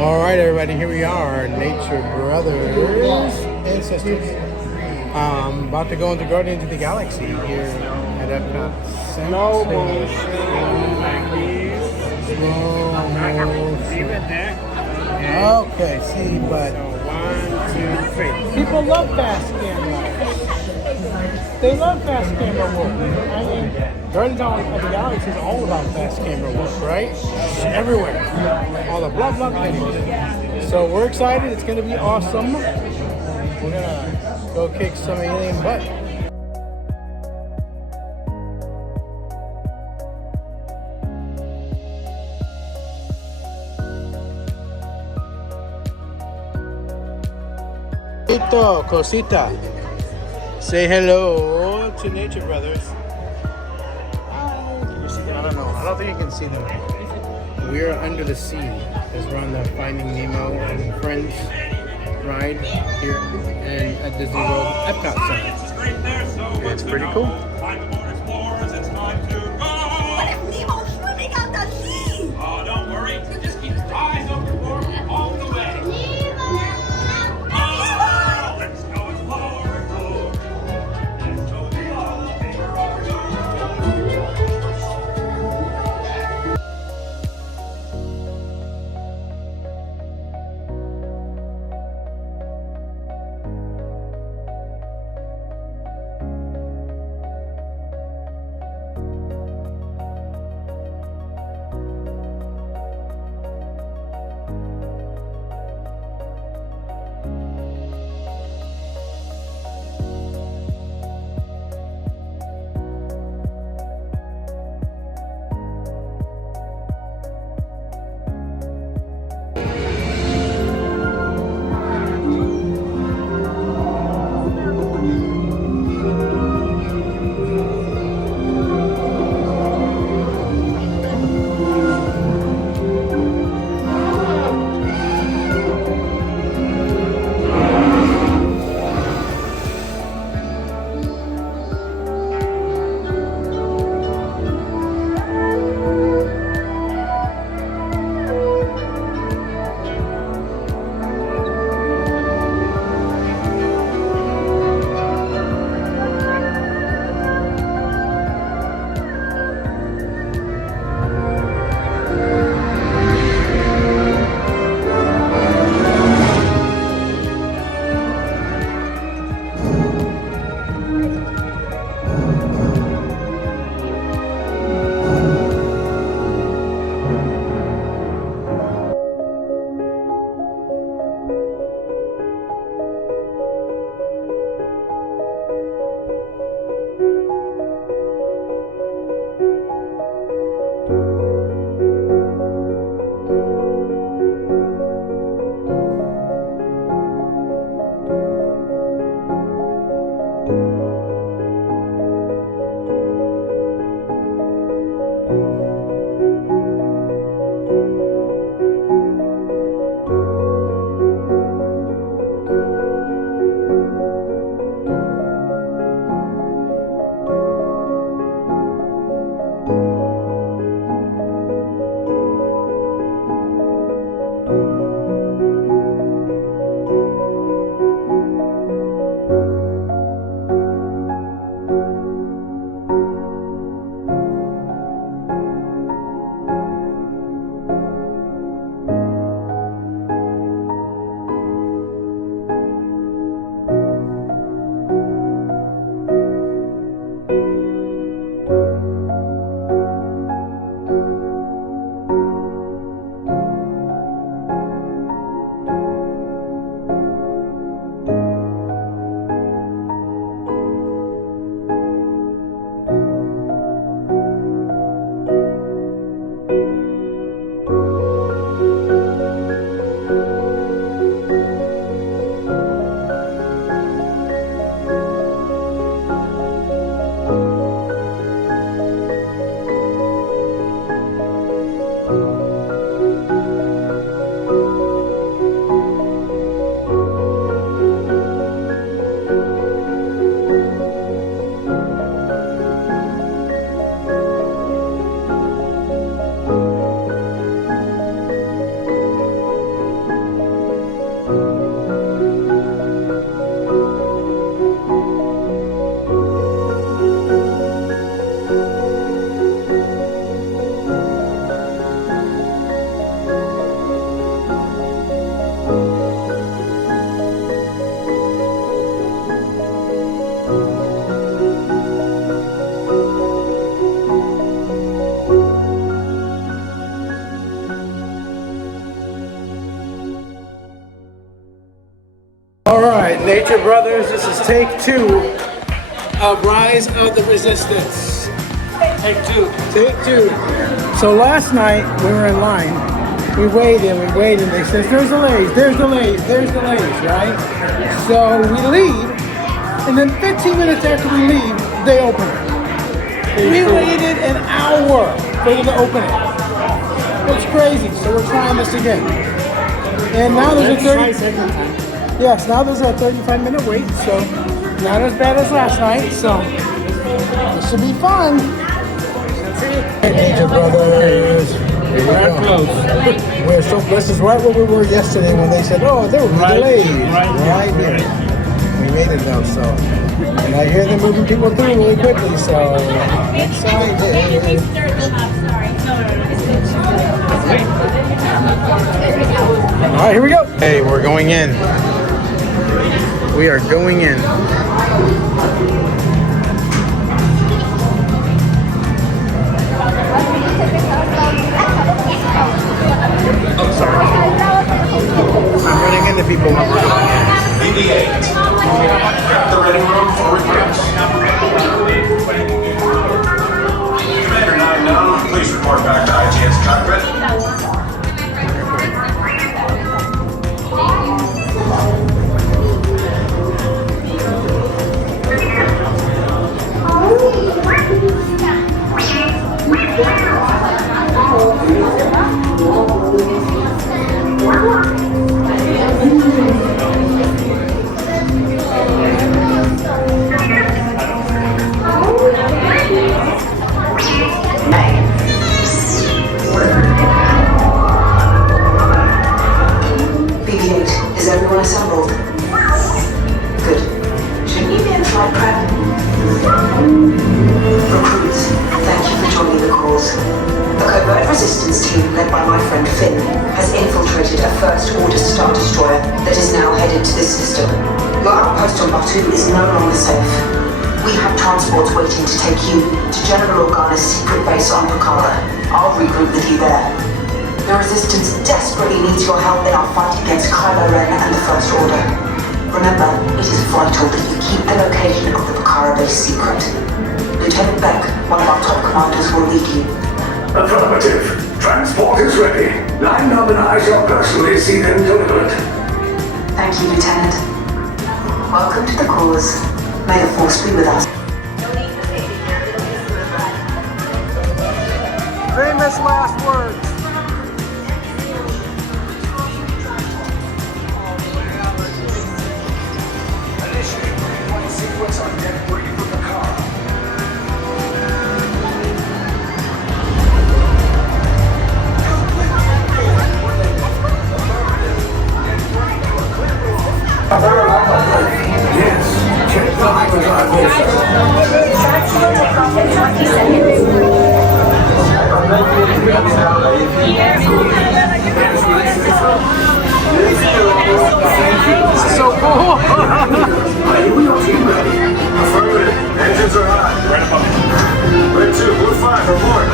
All right, everybody, here we are, Nature Brothers and Sisters. About to go into Guardians of the Galaxy here at Epcot. Slow motion. Okay, see, but So 1, 2, 3. people love fast camera. They love fast camera work. I mean, Guardians of the Galaxy is all about fast camera work, right? Everywhere. All the blah blah things. So we're excited. It's going to be awesome. We're going to go kick some alien butt. Cosita. Say hello to Nature Brothers. Hi. Can you see them? I don't know. I don't think you can see them. We're under the sea as we're on the Finding Nemo and Friends ride here and at Disney World Epcot Center. It's pretty cool. What if Nemo's swimming out the sea? Oh, don't worry. Just keep his eyes open for him all the way. Oh, let's go explore. Let's go the Nature Brothers, this is take 2 of Rise of the Resistance. Take 2. Take 2. So last night we were in line. We waited. They said, there's delays, right? So we leave, and then 15 minutes after we leave, they open it. We waited an hour for them to open it. It's crazy. So we're trying this again. And now there's a 35-minute wait, so not as bad as last night, so this should be fun. Nature Brothers. We're close. This is right where we were yesterday when they said, oh, there will be delays. Right there. We made it though, so. And I hear they're moving people through really quickly, so excited. All right, here we go. Hey, we're going in. We are going in. I'm sorry. I'm running into people when we're going in. BB-8. The ready room for request. Commander 9-9, please report back to IGS cockpit. BB-8, is everyone assembled? Good. Shouldn't you be in flight prep? Recruits, thank you for joining the cause. A covert resistance team led by my friend Finn has infiltrated a First Order Star Destroyer that is now headed to this system. Your outpost on Batu is no longer safe. We have transports waiting to take you to General Organa's secret base on Pucara. I'll regroup with you there. The Resistance desperately needs your help in our fight against Kylo Ren and the First Order. Remember, it is vital that you keep the location of the Pucara base secret. Lieutenant Beck, one of our top commanders, will lead you. Affirmative. Transport is ready. Line up and I shall personally see them delivered. Thank you, Lieutenant. Welcome to the cause. May the Force be with us. Famous last words. Sequence on deck ready for the car. Yes, check the hyperdrive. Transport takeoff in 20 seconds. This is so cool. We are team ready. Affirmative. Engines are hot. Right above. Red 2, Blue 5, report.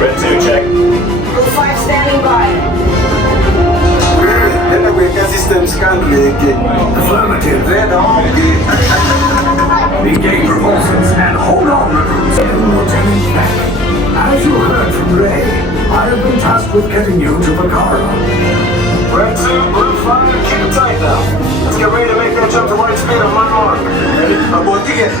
Red 2, check. Blue 5 standing by. System scan. Affirmative. Red on. Engage propulsions and hold on, recruits. Lieutenant Beck, as you heard from Ray, I have been tasked with getting you to Pucara. Red 2, Blue 5, keep it tight now. Let's get ready to make that jump to light speed on my mark. Ready? Aboard ticket.